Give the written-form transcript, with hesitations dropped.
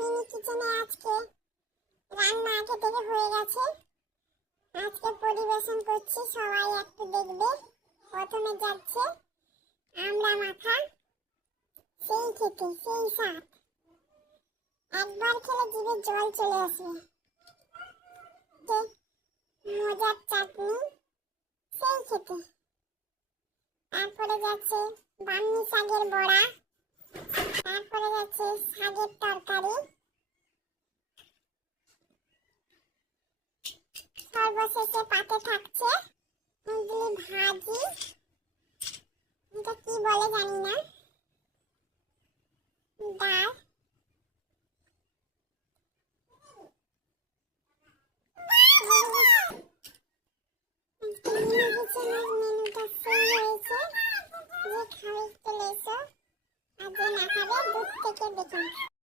Mini কিচেনে আজকে রান্না আগে থেকে হয়ে গেছে। আজকে পরিবেশন করছি, সবাই একটু দেখবে। প্রথমে যাচ্ছে আমড়া মাখা, সেই খেতে সেই স্বাদ, একবার খেলে জিভে জল চলে আসবে। মজার চাটনি, সেই খেতে। তারপরে যাচ্ছে বান্নি শাকের বড়া, তারপরে যাচ্ছে শাকের তরকারি, সর্বশেষে পাতে থাকছে এগুলি ভাজি, এটা কি বলে জানি না, ডাল।